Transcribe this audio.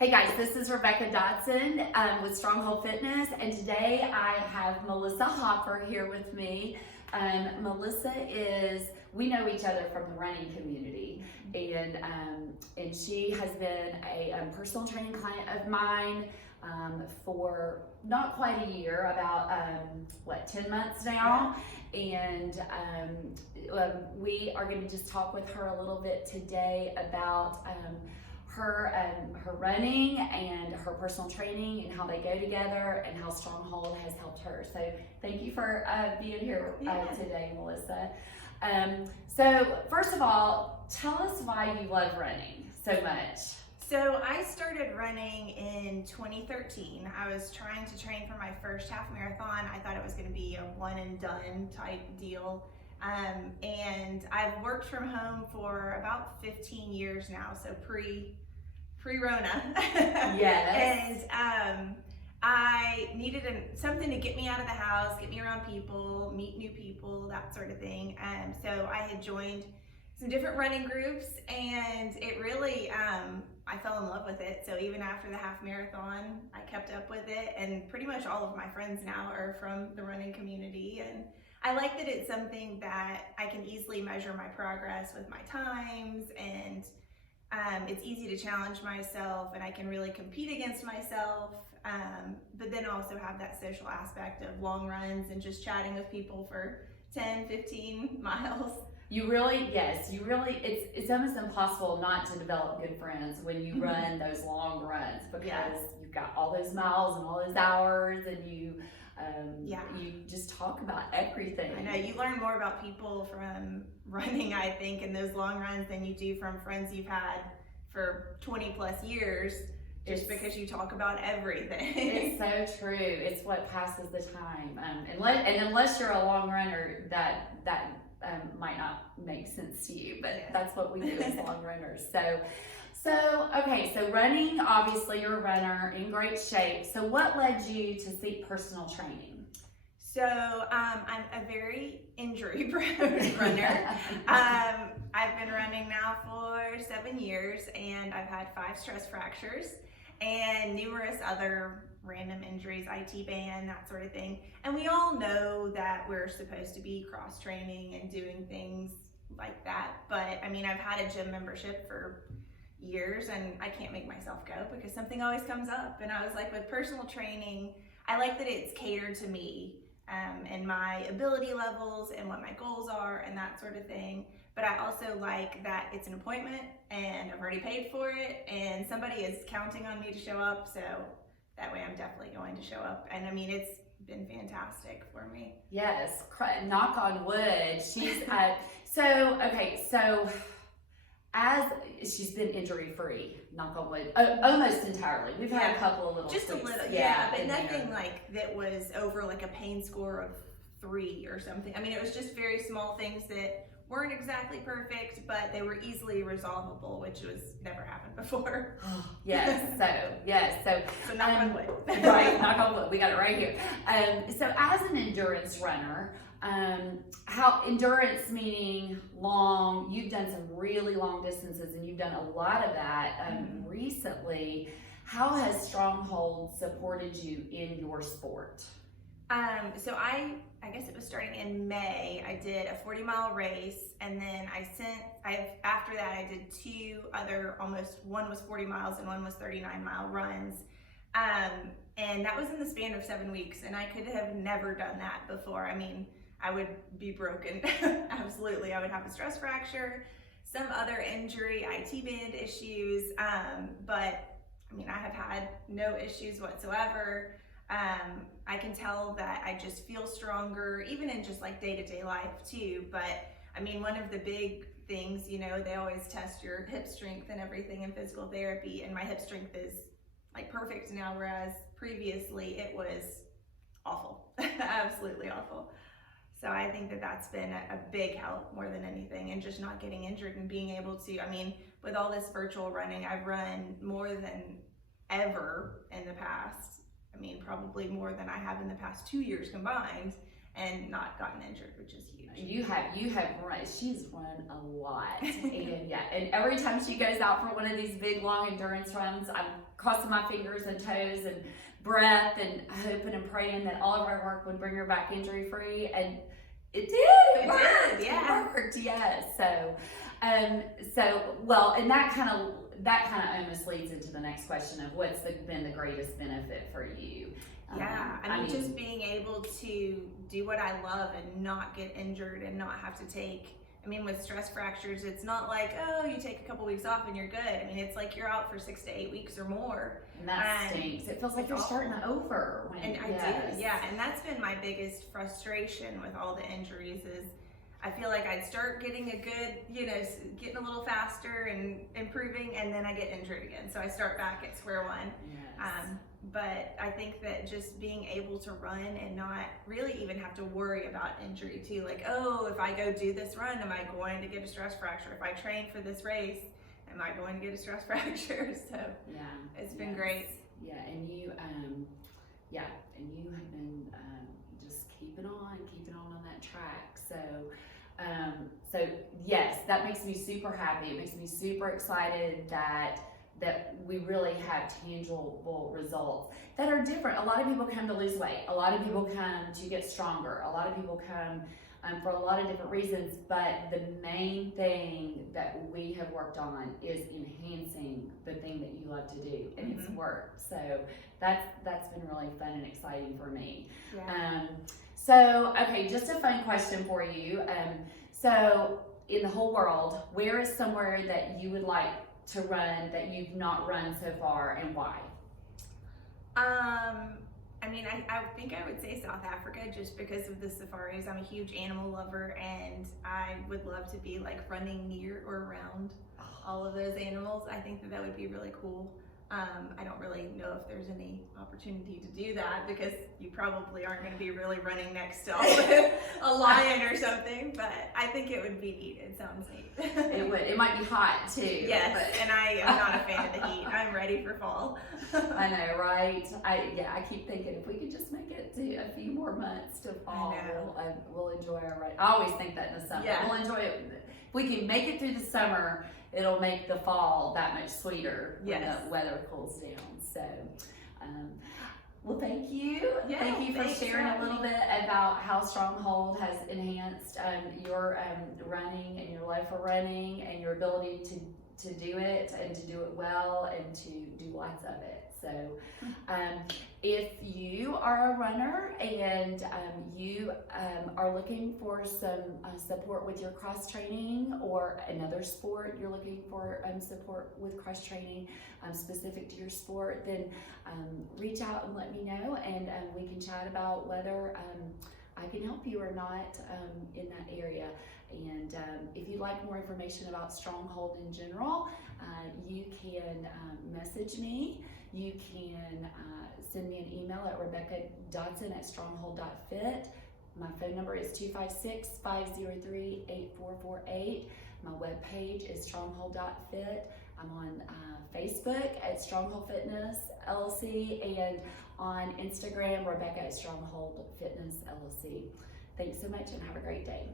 Hey guys, this is Rebecca Dodson with Stronghold Fitness, and today I have Melissa Hopper here with me. Melissa we know each other from the running community, and she has been a personal training client of mine for not quite a year, about 10 months now. And we are going to just talk with her a little bit today about her running and her personal training and how they go together and how Stronghold has helped her. So thank you for being here today, Melissa. So first of all, tell us why you love running so much. So I started running in 2013. I was trying to train for my first half marathon. I thought it was going to be a one and done type deal. And I've worked from home for about 15 years now, so pre-Rona. Yes. And I needed something to get me out of the house, get me around people, meet new people, that sort of thing. So I had joined some different running groups, and it really, I fell in love with it. So even after the half marathon, I kept up with it, and pretty much all of my friends now are from the running community. And I like that it's something that I can easily measure my progress with my times, and it's easy to challenge myself, and I can really compete against myself, but then also have that social aspect of long runs and just chatting with people for 10, 15 miles. It's almost impossible not to develop good friends when you run those long runs, because you've got all those miles and all those hours, and you just talk about everything. I know, you learn more about people from running, I think, in those long runs than you do from friends you've had for 20 plus years, because you talk about everything. It's so true. It's what passes the time. Unless you're a long runner, that might not make sense to you, but that's what we do as long runners. So running, obviously you're a runner in great shape. So what led you to seek personal training? So I'm a very injury-prone runner. I've been running now for 7 years, and I've had 5 stress fractures and numerous other random injuries, IT band, that sort of thing. And we all know that we're supposed to be cross-training and doing things like that. But I mean, I've had a gym membership for years, and I can't make myself go because something always comes up. And I was like, with personal training, I like that it's catered to me and my ability levels and what my goals are and that sort of thing. But I also like that it's an appointment, and I've already paid for it, and somebody is counting on me to show up. So that way I'm definitely going to show up. And I mean, it's been fantastic for me. Yes, knock on wood. She's as she's been injury-free, knock on wood, almost entirely. We've had a couple of little just tweaks, a little, but nothing like that was over like a pain score of 3 or something. I mean, it was just very small things that weren't exactly perfect, but they were easily resolvable, which was never happened before. So knock on wood. Right, knock on wood. We got it right here. So as an endurance runner, how endurance meaning long, you've done some really long distances, and you've done a lot of that recently. How has Stronghold supported you in your sport? So I guess it was starting in May. I did a 40-mile race, and then after that I did 2 other, one was 40 miles and one was 39-mile runs. And that was in the span of 7 weeks, and I could have never done that before. I mean, I would be broken. Absolutely. I would have a stress fracture, some other injury, IT band issues. But I mean, I have had no issues whatsoever. I can tell that I just feel stronger, even in just like day-to-day life too. But I mean, one of the big things, they always test your hip strength and everything in physical therapy, and my hip strength is like perfect now, whereas previously it was awful. Absolutely awful. So I think that that's been a big help more than anything, and just not getting injured and being able to, I mean, with all this virtual running, I've run more than ever in the past. I mean, probably more than I have in the past 2 years combined. and not gotten injured, which is huge. You have run, she's run a lot. And yeah, and every time she goes out for one of these big long endurance runs, I'm crossing my fingers and toes and breath and hoping and praying that all of our work would bring her back injury free, and it did. It worked. Yeah. It worked. Yes. So well, and that kind of almost leads into the next question of what's been the greatest benefit for you. Yeah, I mean, just being able to do what I love and not get injured and not have to take, I mean, with stress fractures, it's not like, oh, you take a couple weeks off and you're good. I mean, it's like you're out for 6 to 8 weeks or more. And that stinks. It feels like you're starting over. And I do, yeah. And that's been my biggest frustration with all the injuries is I feel like I'd start getting a good, getting a little faster and improving, and then I get injured again. So I start back at square one. Yes. But I think that just being able to run and not really even have to worry about injury too, like, oh, if I go do this run, am I going to get a stress fracture? If I train for this race, am I going to get a stress fracture? So yeah, it's been great. Yeah, and you have been just keeping on that track. So yes, that makes me super happy. It makes me super excited that we really have tangible results that are different. A lot of people come to lose weight. A lot of people come to get stronger. A lot of people come for a lot of different reasons, but the main thing that we have worked on is enhancing the thing that you love to do, and it's worked. So that's been really fun and exciting for me. Yeah. So, okay, just a fun question for you. So in the whole world, where is somewhere that you would like to run that you've not run so far, and why? I mean, I think I would say South Africa, just because of the safaris. I'm a huge animal lover, and I would love to be like running near or around all of those animals. I think that would be really cool. I don't really know if there's any opportunity to do that, because you probably aren't going to be really running next to a lion or something, but I think it would be neat. It sounds neat. It would. It might be hot too. Yes, and I am not a fan of the heat. I'm ready for fall. I know, right? I keep thinking if we could just make it to a few more months to fall, we'll enjoy our ride. I always think that in the summer. Yeah. We'll enjoy it. If we can make it through the summer, it'll make the fall that much sweeter when the weather cools down. So, well, thank you. Yeah, thank you for sharing a little bit about how Stronghold has enhanced your running and your love for running and your ability to do it and to do it well and to do lots of it. So if you are a runner and you are looking for some support with your cross training, or another sport you're looking for support with cross training specific to your sport, then reach out and let me know, and we can chat about whether I can help you or not in that area. And if you'd like more information about Stronghold in general, you can message me. You can send me an email at rebecca.dodson@stronghold.fit. My phone number is 256-503-8448. My webpage is stronghold.fit. I'm on Facebook at Stronghold Fitness LLC, and on Instagram, Rebecca at Stronghold Fitness LLC. Thanks so much, and have a great day.